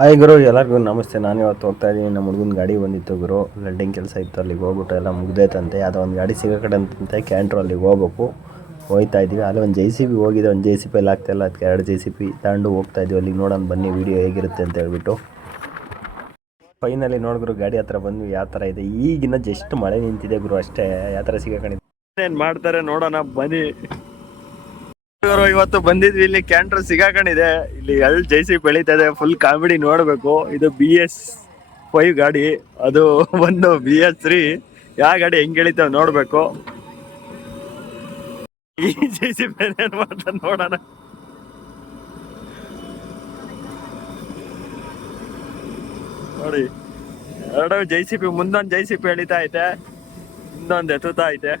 Hi ಗುರು, ಎಲ್ಲರಿಗೂ ನಮಸ್ತೆ. ನಾನು ಇವತ್ತು ಹೋಗ್ತಾ ಇದ್ದೀನಿ. ನಮ್ಮ ಹುಡುಗನ ಗಾಡಿ ಬಂದಿತ್ತು ಗುರು, ವೆಲ್ಡಿಂಗ್ ಕೆಲಸ ಇತ್ತು. ಅಲ್ಲಿಗೆ ಹೋಗ್ಬಿಟ್ಟು ಎಲ್ಲ ಮುಗ್ದೈತಂತೆ. ಯಾವುದೋ ಒಂದು ಗಾಡಿ ಸಿಗೋಕಡಂತೆ ಕ್ಯಾಂಟ್ರು ಅಲ್ಲಿಗೆ ಹೋಗ್ಬೇಕು. ಹೋಗ್ತಾ ಇದ್ದೀವಿ. ಅಲ್ಲಿ ಒಂದು JCB ಹೋಗಿದೆ, ಒಂದು JCB ಅಲ್ಲಿ ಆಗ್ತಾಯಿಲ್ಲ. ಅದಕ್ಕೆ 2 JCB ತಗೊಂಡು ಹೋಗ್ತಾ ಇದ್ದೀವಿ. ಅಲ್ಲಿಗೆ ನೋಡೋಣ ಬನ್ನಿ ವೀಡಿಯೋ ಹೇಗಿರುತ್ತೆ ಅಂತ ಹೇಳ್ಬಿಟ್ಟು. ಫೈನಲಿ ನೋಡಿದ್ರು ಗಾಡಿ ಹತ್ರ ಬಂದ್ವಿ. ಯಾವ ಥರ ಇದೆ ಈಗಿನ ಜಸ್ಟ್ ಮಳೆ ನಿಂತಿದೆ ಗುರು, ಅಷ್ಟೇ. ಯಾವ ಥರ ಸಿಗೋಕಣಿದೆ ಏನು ಮಾಡ್ತಾರೆ ನೋಡೋಣ ಬನ್ನಿ. ಇವತ್ತು ಬಂದಿದ್ವಿ, ಇಲ್ಲಿ ಕ್ಯಾಂಟ್ರ್ ಸಿಗಾಕೊಂಡಿದೆ. ಇಲ್ಲಿ JCB ಬೆಳೀತಾ ಇದೆ. ಫುಲ್ ಕಾಮಿಡಿ ನೋಡ್ಬೇಕು. ಇದು BS5 ಗಾಡಿ, ಅದು ಒಂದು BS3. ಯಾವ ಗಾಡಿ ಹೆಂಗ್ ಎಳಿತಾವ ನೋಡ್ಬೇಕು. ಈ JCB ಏನ್ ಮಾಡ್ತಾನೆ ನೋಡೋಣ. ನೋಡಿ, ಎರಡು JCB, ಮುಂದೊಂದು JCB ಎಳಿತಾ ಐತೆ, ಹಿಂದೊಂದು ಎತ್ತುತ್ತಾ ಐತೆ.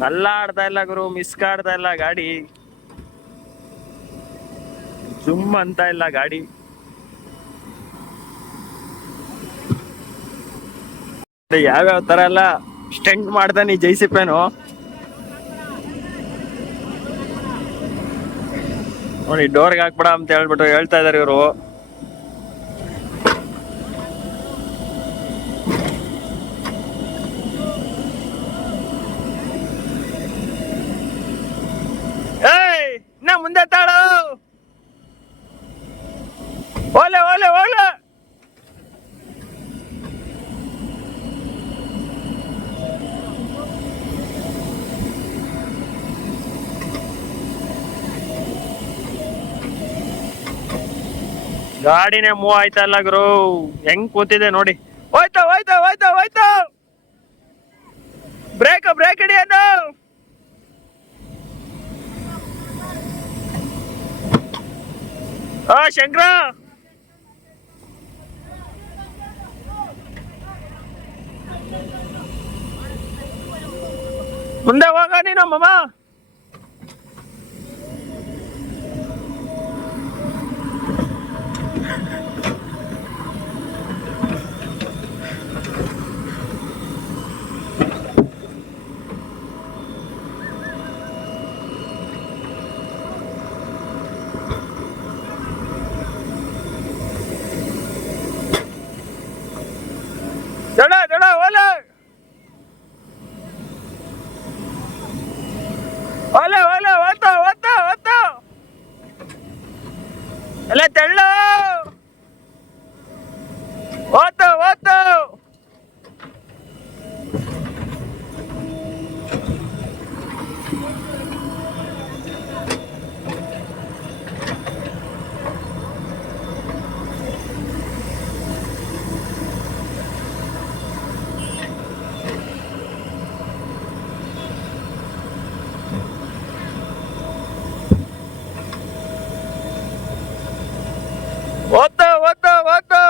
ನಲ್ಲಾಡ್ತಾ ಇಲ್ಲ ಗುರು, ಮಿಸ್ಕಾಡ್ತಾ ಇಲ್ಲ ಗಾಡಿ, ಜುಮ್ ಅಂತ ಇಲ್ಲ ಗಾಡಿ. ಯಾವ್ಯಾವ ತರ ಎಲ್ಲ ಸ್ಟೆಂಟ್ ಮಾಡ್ತಾನೆ ಈ JCB. ನೋಡಿ, ಡೋರ್ಗೆ ಹಾಕ್ಬಿಡ ಅಂತ ಹೇಳ್ಬಿಟ್ಟು ಹೇಳ್ತಾ ಇದಾರೆ ಇವರು. ಇನ್ನ ಮುಂದೆ ತಾಳು, ಓಲೆ ಓಲೆ ಓಲೆ. ಗಾಡಿನೇ ಮೂವ್ ಆಯ್ತಾ ಇಲ್ಲ ಗುರು, ಹೆಂಗ್ ಕೂತಿದೆ ನೋಡಿ. ಹೋಯ್ತಾ ಹೋಯ್ತಾ ಹೋಯ್ತಾ ಹೋಯ್ತಾ, ಬ್ರೇಕ್ ಬ್ರೇಕ್ ಹಿಡಿಯೋದು. ಶಂಕರ, ಮುಂದೆ ಹೋಗ ನೀನು ಮಮ್ಮ. ದಡ ದಡ ಓಲೆ ಓಲೆ ಓಲೆ, ಓದ್ತಾ ಓದ್ತಾ ಓದ್ತಾ ಎಲ್ಲ ತೆಳ್ಳು, ಓದ್ತಾ ಓದ್ತಾ. ಓದ್ತಾ ಓದ್ತಾ ಓದ್ತಾ.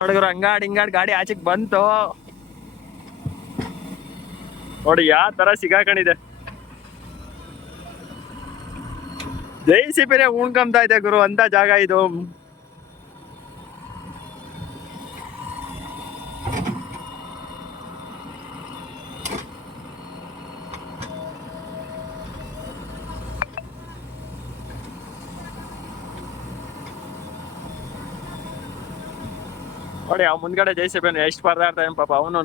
ನೋಡಿದ್ರು ಹಂಗಾಡ್ ಹಿಂಗಾಡ್ ಗಾಡಿ ಆಚೆಗೆ ಬಂತು. ನೋಡಿ ಯಾವ ತರ ಸಿಗಾಕೊಂಡಿದೆ. JCB ಉಣ್ಕೊಂತಾ ಇದೆ ಗುರು, ಅಂತ ಜಾಗ ಇದು. ನೋಡಿ, ಅವ್ ಮುಂದ್ಗಡೆ JCB ಎಷ್ಟು ಪರದಾಡ್ತಾನೆ ಪಾಪ ಅವನು.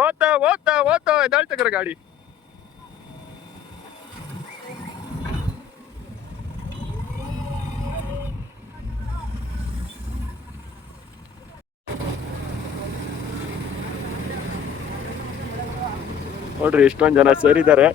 ಓದ್ತಾ ಓದ್ತಾ ಓದ್ತಾ ಎದ್ದಾಳ್ತಕ್ರ ಗಾಡಿ. ನೋಡ್ರಿ ಎಷ್ಟೊಂದ್ ಜನ ಸೇರಿದ್ದಾರೆ.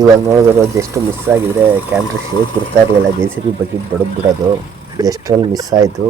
ಇವಾಗ ನೋಡಿದ್ರು ಜಸ್ಟ್ ಮಿಸ್ ಆಗಿದ್ರೆ ಕ್ಯಾಮ್ರಾ ಶೇಕ್ ಬರ್ತಾ ಇರಲಿಲ್ಲ. JCB ಬಕೆಟ್ ಬಡದ್ ಬಿಡೋದು ಜಸ್ಟ್ರಲ್ಲಿ ಮಿಸ್ ಆಯಿತು.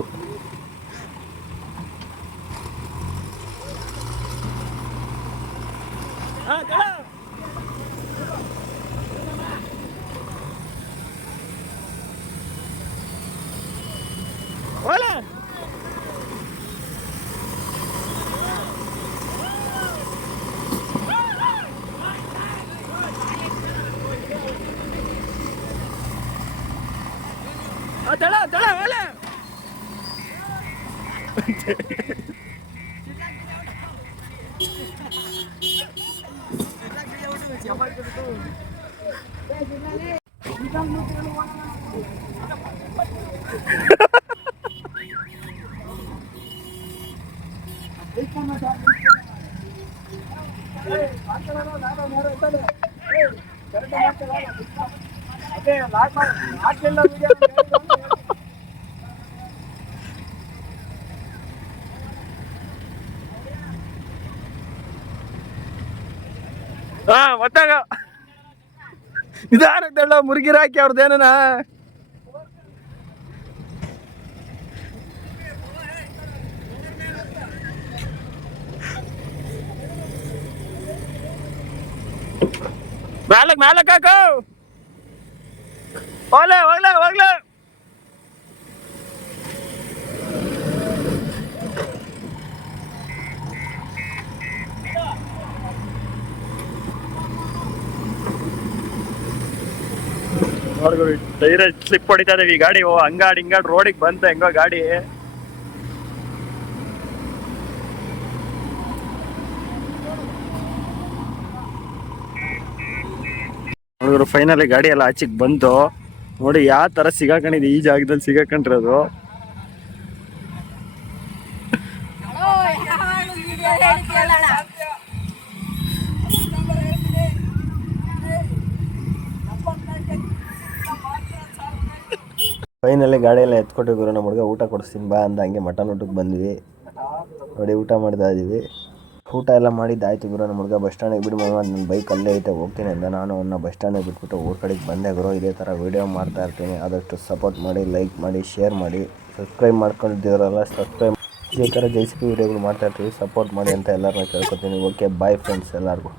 ಒತ್ತಾಗ ನಿಧಾನಕ್ಕೆಲ್ಲ ಮುರುಗಿರಾಕಿ ಅವ್ರದ್ದೇನ ಮ್ಯಾಲಕ್ ಹಾಕು. ಹೋಗ್ಲೆ ನೋಡ್ರಿ ಟೈರ್ ಸ್ಲಿಪ್ ಹೊಡಿತಾ ಇದೇವಿ. ಗಾಡಿ ಹಿಂಗಾಡ್ ರೋಡಿಗೆ ಬಂತ ಹೆಂಗೋ ಗಾಡಿ. ನೋಡಿದ್ರು ಫೈನಲಿ ಗಾಡಿ ಎಲ್ಲ ಆಚೆಗೆ ಬಂತು. ನೋಡಿ ಯಾವ ತರ ಸಿಗಾಕೊಂಡಿದೆ, ಈ ಜಾಗದಲ್ಲಿ ಸಿಗಾಕೊಂಡಿರೋದು. ಫೈನಲಿ ಗಾಡಿ ಎಲ್ಲ ಎತ್ಕೊಟ್ಟು ಗುರು ನಮ್ಮ ಹುಡುಗ ಊಟ ಕೊಡಿಸ್ತೀನಿ ಬಾ ಅಂದ. ಹಂಗೆ ಮಟನ್ ಊಟಕ್ಕೆ ಬಂದ್ವಿ. ನೋಡಿ ಊಟ ಮಾಡ್ತಾ ಇದ್ದೀವಿ. ಊಟ ಎಲ್ಲ ಮಾಡಿದ್ದಾಯ್ತು ಗುರು. ನಮ್ಮ ಹುಡುಗ ಬಸ್ ಸ್ಟ್ಯಾಂಡಿಗೆ ಬಿಡು ಮಾಮ, ನನ್ನ ಬೈಕ್ ಅಲ್ಲೇ ಐತೆ ಹೋಗ್ತೀನಿ ಅಂದ. ನಾನು ಅವನ್ನ ಬಸ್ ಸ್ಟ್ಯಾಂಡಿಗೆ ಬಿಟ್ಬಿಟ್ಟು ಊರ ಕಡೆಗೆ ಬಂದೆ ಗುರು. ಇದೇ ಥರ ವೀಡಿಯೋ ಮಾಡ್ತಾ ಇರ್ತೀನಿ. ಆದಷ್ಟು ಸಪೋರ್ಟ್ ಮಾಡಿ, ಲೈಕ್ ಮಾಡಿ, ಶೇರ್ ಮಾಡಿ, ಸಬ್ಸ್ಕ್ರೈಬ್ ಮಾಡ್ಕೊಂಡಿದ್ದೀರಲ್ಲ ಸಬ್ಸ್ಕ್ರೈಬ್. ಇದೇ ಥರ JCB ವೀಡಿಯೋಗಳು ಮಾಡ್ತಾ ಇರ್ತೀವಿ, ಸಪೋರ್ಟ್ ಮಾಡಿ ಅಂತ ಎಲ್ಲರನ್ನ ಕೇಳ್ಕೊತೀನಿ. ಓಕೆ ಬಾಯ್ ಫ್ರೆಂಡ್ಸ್ ಎಲ್ಲರಿಗೂ.